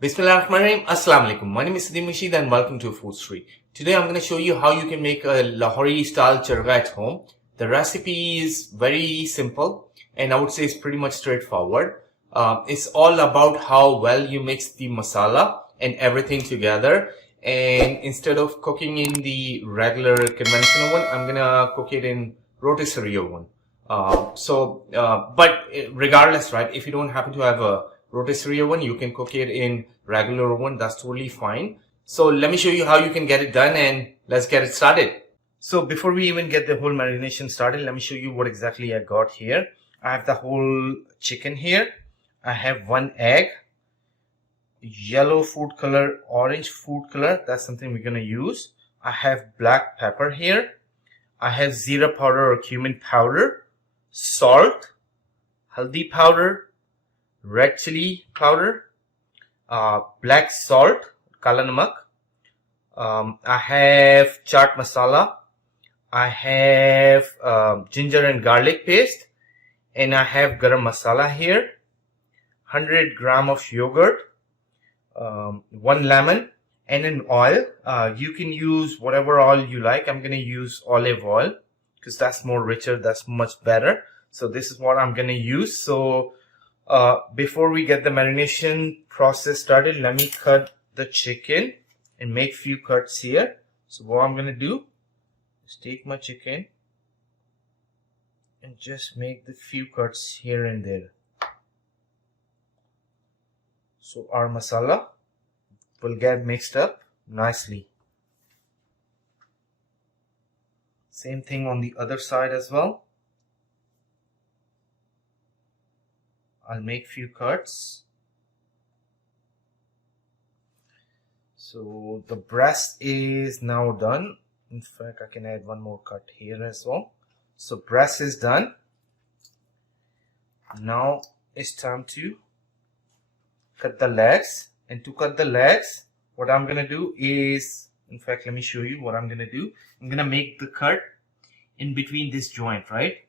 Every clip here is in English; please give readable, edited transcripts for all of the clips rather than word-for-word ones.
Bismillahirrahmanirrahim. Assalamu alaikum. My name is Siddhi Mashid and welcome to Food Street. Today I'm going to show you how you can make a Lahori style chargha at home. The recipe is very simple and I would say it's pretty much straightforward. It's all about how well you mix the masala and everything together. And instead of cooking in the regular conventional one, I'm going to cook it in rotisserie oven. But regardless, right, if you don't happen to have a rotisserie oven, you can cook it in regular oven. That's totally fine. So let me show you how you can get it done and let's get it started. So before we even get the whole marination started, let me show you what exactly I got here. I have the whole chicken here. I have one egg, yellow food color, orange food color. That's something we're going to use. I have black pepper here. I have zira powder or cumin powder, salt, haldi powder, red chili powder, black salt, kala namak. I have chaat masala. I have ginger and garlic paste, and I have garam masala here. 100 gram of yogurt, 1 lemon, and an oil. You can use whatever oil you like. I'm going to use olive oil because that's more richer, that's much better. So this is what I'm going to use. So before we get the marination process started, let me cut the chicken and make few cuts here. So what I'm going to do is take my chicken and just make the few cuts here and there. So our masala will get mixed up nicely. Same thing on the other side as well. I'll make few cuts. So the breast is now done. In fact, I can add one more cut here as well. So breast is done. Now it's time to cut the legs. And to cut the legs, what I'm going to do is, in fact, let me show you what I'm going to do. I'm going to make the cut in between this joint, right?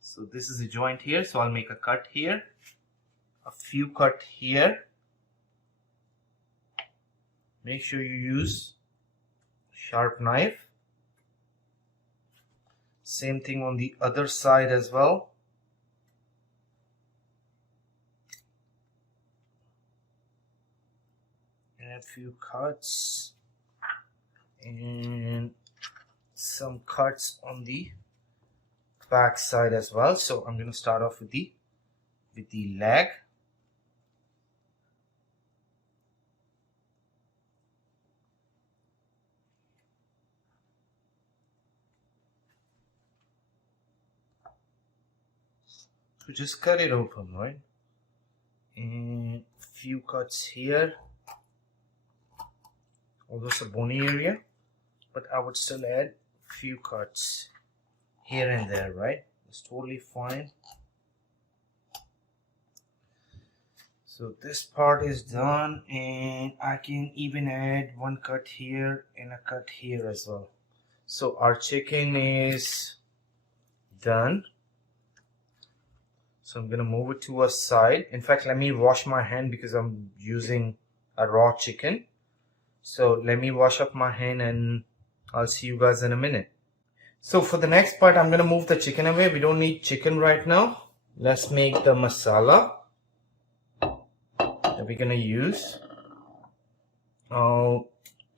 So this is a joint here, so I'll make a cut here, a few cut here. Make sure you use sharp knife. Same thing on the other side as well. And a few cuts and some cuts on the back side as well. So I'm going to start off with the leg. So just cut it open, right? And a few cuts here. Although it's a bony area, but I would still add a few cuts here and there, right? It's totally fine. So this part is done, and I can even add one cut here and a cut here as well. So our chicken is done. So I'm gonna move it to a side. In fact, let me wash my hand because I'm using a raw chicken. So let me wash up my hand and I'll see you guys in a minute. So for the next part, I'm going to move the chicken away. We don't need chicken right now. Let's make the masala that we're going to use. I'll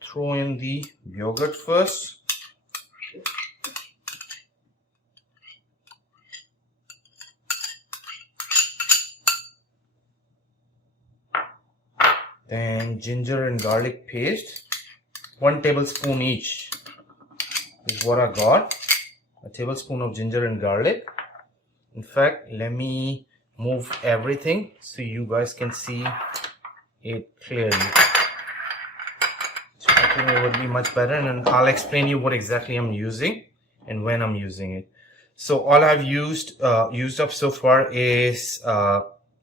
throw in the yogurt first. Then ginger and garlic paste. 1 tablespoon each is what I got. A tablespoon of ginger and garlic. In fact, let me move everything so you guys can see it clearly. So I think it would be much better, and I'll explain you what exactly I'm using and when I'm using it. So all I've used up so far is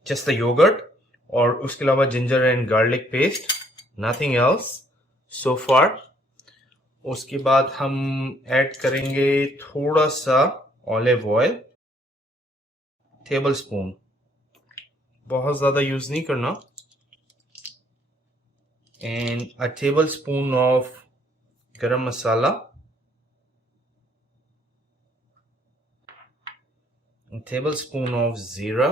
just the yogurt और उसके अलावा ginger and garlic paste, nothing else so far. उसके बाद हम add करेंगे थोड़ा सा olive oil, tablespoon, बहुत ज़्यादा यूज़ नहीं करना. and a tablespoon of Garam Masala, a tablespoon of Zira,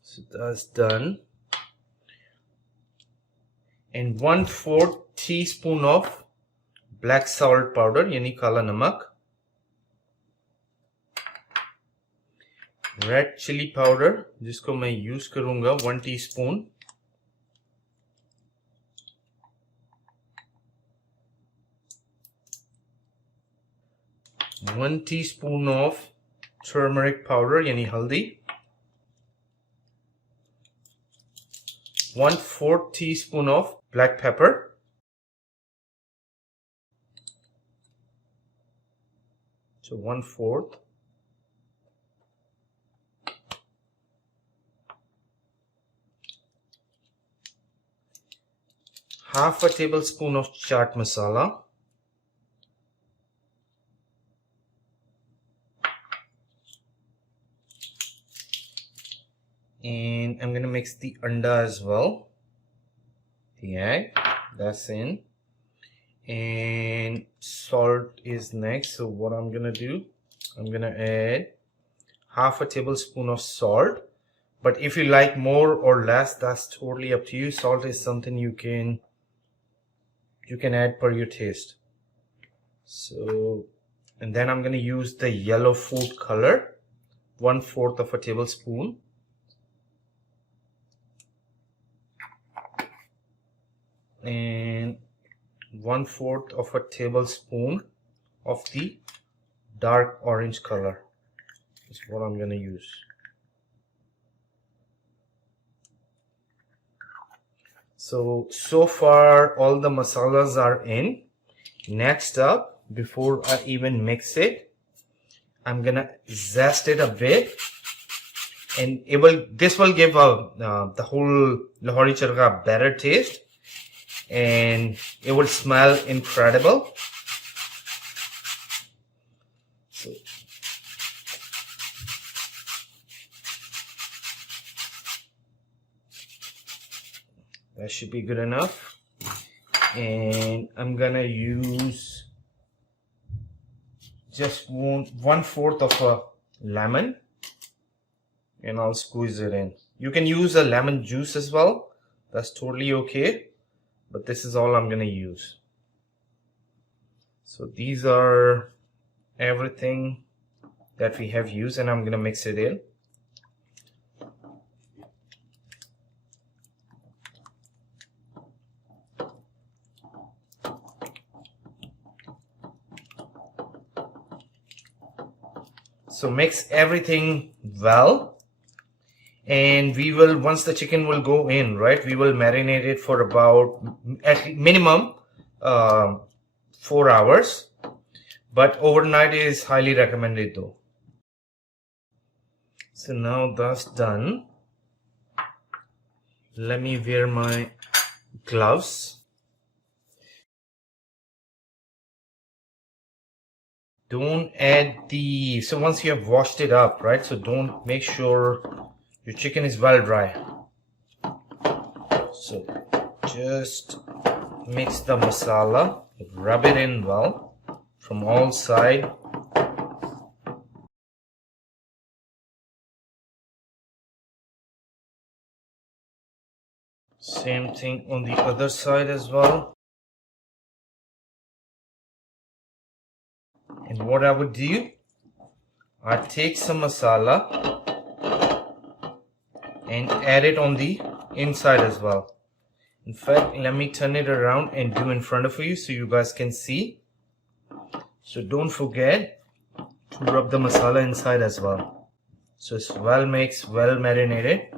so that's done, and 1/4 teaspoon of black salt powder yani kala namak, red chili powder जिसको मैं यूज करूंगा 1 teaspoon, one teaspoon of turmeric powder yani haldi, 1/4 teaspoon of black pepper, so 1/4, half a tablespoon of chaat masala, and I'm gonna mix the anda as well, the egg, that's in, and salt is next. So what I'm gonna do, I'm gonna add half a tablespoon of salt, but if you like more or less, that's totally up to you. Salt is something you can add per your taste. So, and then I'm gonna use the yellow food color, 1/4 of a tablespoon, and 1/4 of a tablespoon of the dark orange color is what I'm gonna use. So far all the masalas are in. Next up, before I even mix it, I'm gonna zest it a bit, and this will give the whole Lahori Chargha better taste, and it will smell incredible. So, that should be good enough, and I'm gonna use just 1/4 of a lemon, and I'll squeeze it in. You can use a lemon juice as well, that's totally okay, but this is all I'm gonna use. So these are everything that we have used, and I'm gonna mix it in. So mix everything well, and we will, once the chicken will go in, right, we will marinate it for about at minimum 4 hours, but overnight is highly recommended though. So now that's done. Let me wear my gloves. Don't add so once you have washed it up, right, so make sure your chicken is well dry. So just mix the masala, rub it in well from all sides. Same thing on the other side as well. And what I would do, I'd take some masala and add it on the inside as well. In fact, let me turn it around and do in front of you so you guys can see. So don't forget to rub the masala inside as well. So it's well mixed, well marinated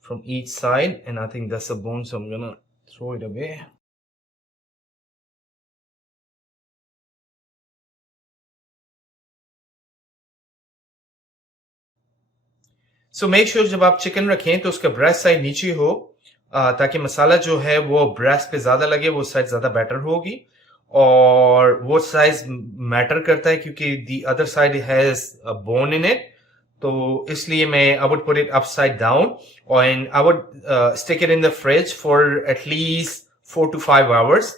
from each side, and I think that's a bone, so I'm gonna throw it away. So make sure जब आप chicken रखें तो उसका breast side नीचे हो, ताकि मसाला जो है वो ब्रेस्ट पे ज्यादा लगे, वो साइड ज्यादा बेटर होगी. और वो साइज मैटर करता है क्योंकि the other side has a bone in it, तो इसलिए मैं I would put it upside down and I would stick it in the fridge for at least 4 to 5 hours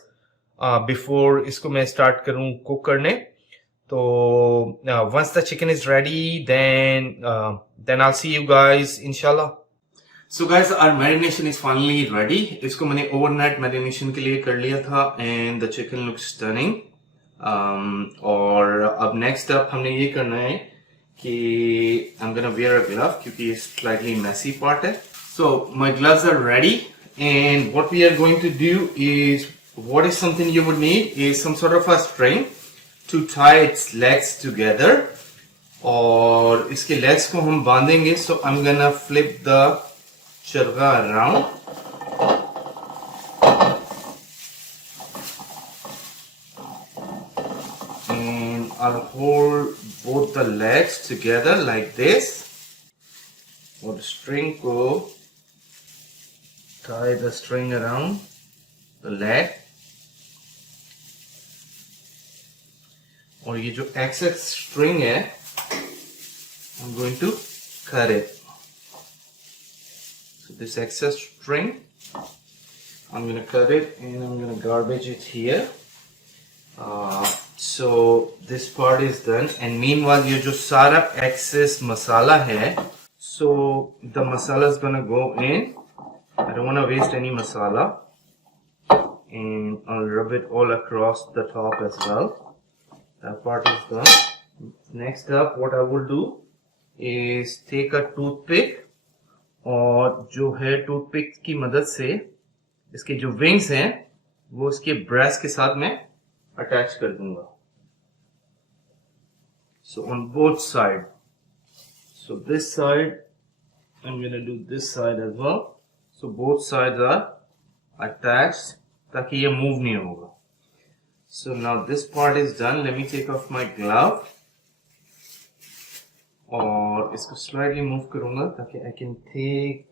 before इसको मैं start करूँ cook करने. So once the chicken is ready, then I'll see you guys inshallah. So guys, our marination is finally ready. इसको मैंने overnight marination के लिए कर लिया था and the chicken looks stunning. और अब next up हमने ये करना है कि I'm gonna wear a glove क्योंकि ये slightly messy part है. So my gloves are ready and what we are going to do is, what is something you would need is some sort of a string to tie its legs together. और इसके legs को हम बांधेंगे. So I'm gonna flip the चरग़ा around and I'll hold both the legs together like this. और string को tie the string around the leg. और ये जो excess string है, I'm going to cut it. This excess string, I'm gonna cut it and I'm gonna garbage it here. So this part is done, and meanwhile ये जो सारा excess masala है, so the masala is gonna go in. I don't want to waste any masala, and I'll rub it all across the top as well. That part is done. Next up, what I will do is take a toothpick, और जो है toothpick की मदद से इसके जो wings हैं वो इसके ब्रेस्ट के साथ मैं अटैच कर दूंगा. So on both side, so this side I'm gonna do this side as well. So both sides are attached ताकि ये move नहीं होगा. So now this part is done. Let me take off my glove और इसको slightly move करूंगा ताकि I can take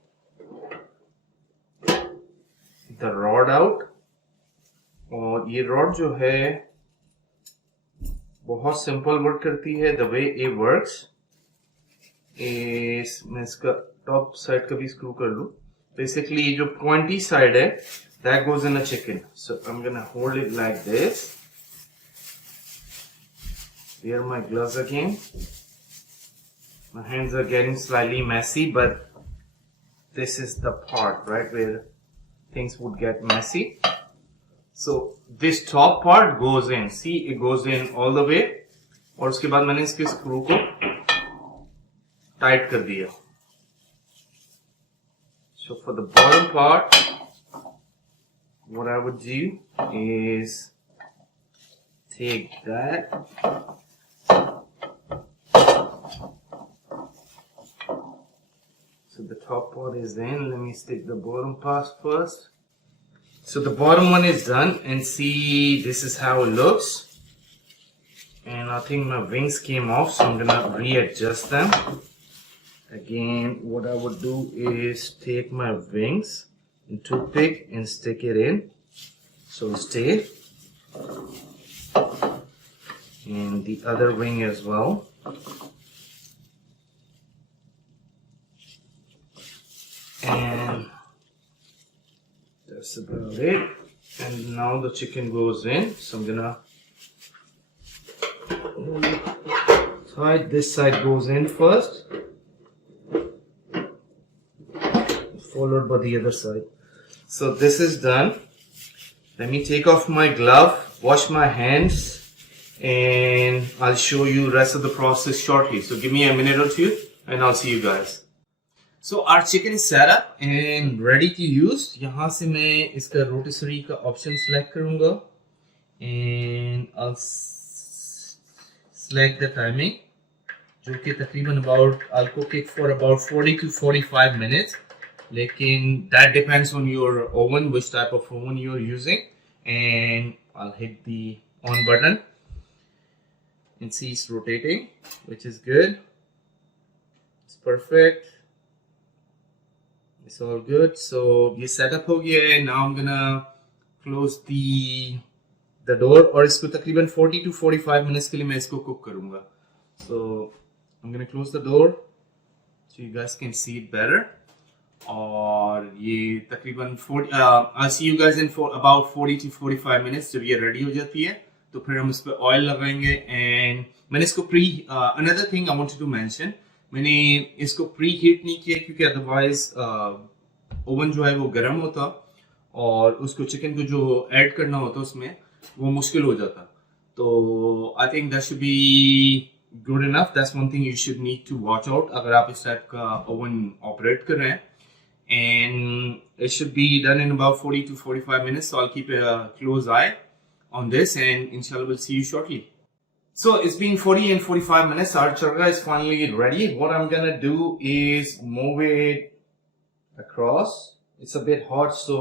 the rod out. और ये rod जो है बहुत simple work करती है. The way it works is, मैं इसका top side का भी screw कर लूँ. Basically ये जो pointy side है, that goes in a chicken. So I'm gonna hold it like this. Wear my gloves again. My hands are getting slightly messy, but this is the part, right, where things would get messy. So this top part goes in. See, it goes in all the way. और उसके बाद मैंने इसके screw को tight कर दिया. So for the bottom part, what I would do is take that. So the top part is in. Let me stick the bottom part first. So the bottom one is done, and see, this is how it looks. And I think my wings came off, so I'm gonna readjust them. Again, what I would do is take my wings and toothpick and stick it in, so stay. And the other wing as well. And that's about it. And now the chicken goes in. So I'm gonna tie this side goes in first, followed by the other side. So this is done. Let me take off my glove, wash my hands, and I'll show you rest of the process shortly. So give me a minute or two and I'll see you guys. So our chicken is set up and ready to use. यहाँ से मैं इसका rotisserie का option select करूँगा and I'll select the timing, जो कि तकरीबन about I'll cook it for about 40 to 45 minutes. लेकिन that depends on your oven, which type of oven you're using, and I'll hit the on button and see it's rotating, which is good. It's perfect. It's all good. So ये setup हो गया है. Now I'm gonna close the the door और इसको तकरीबन 40 to 45 minutes के लिए मैं इसको cook करूँगा. So I'm gonna close the door so you guys can see it better. और ये तकरीबन 40 I'll see you guys in for about 40 to 45 minutes. जब ये ready हो जाती है तो फिर हम इस पर oil लगाएंगे. And मैंने इसको another thing I wanted to mention, मैंने इसको प्री हीट नहीं किया क्योंकि अदरवाइज ओवन जो है वो गर्म होता और उसको चिकन को जो ऐड करना होता उसमें वो मुश्किल हो जाता. तो I think that should be good enough. That's one thing you should need to watch out अगर आप इस टाइप का ओवन ऑपरेट कर रहे हैं. And it should be done in about 40 to 45 minutes. So I'll keep a close eye on this and inshallah we'll see you shortly. So it's been 40 and 45 minutes. Our chargha is finally ready. What I'm gonna do is move it across. It's a bit hot, so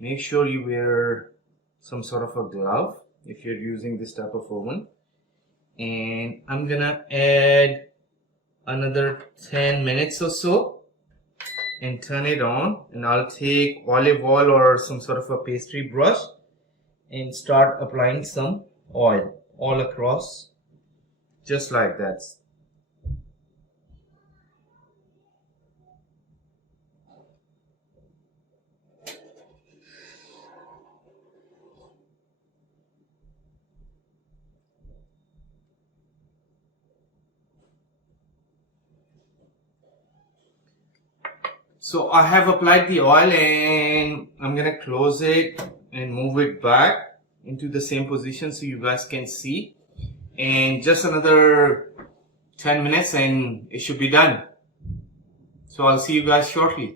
make sure you wear some sort of a glove if you're using this type of oven. And I'm gonna add another 10 minutes or so and turn it on. And I'll take olive oil or some sort of a pastry brush and start applying some oil all across, just like that. So I have applied the oil and I'm gonna close it and move it back into the same position so you guys can see. And just another 10 minutes and it should be done. So I'll see you guys shortly.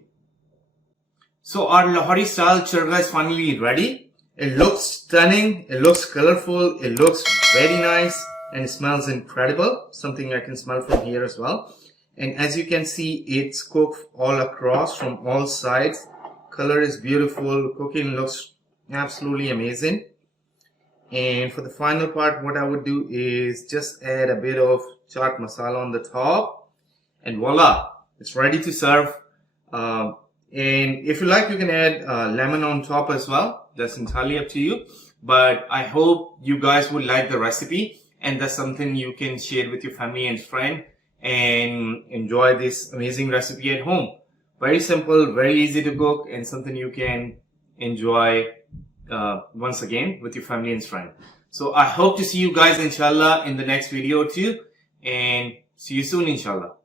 So our Lahori style chargha is finally ready. It looks stunning, it looks colorful, it looks very nice and it smells incredible. Something I can smell from here as well. And as you can see, it's cooked all across from all sides. Color is beautiful, cooking looks absolutely amazing. And for the final part, what I would do is just add a bit of Chaat Masala on the top. And voila, it's ready to serve. And if you like, you can add lemon on top as well. That's entirely up to you. But I hope you guys would like the recipe. And that's something you can share with your family and friend. And enjoy this amazing recipe at home. Very simple, very easy to cook. And something you can enjoy once again with your family and friends. So I hope to see you guys inshallah in the next video too, and see you soon inshallah.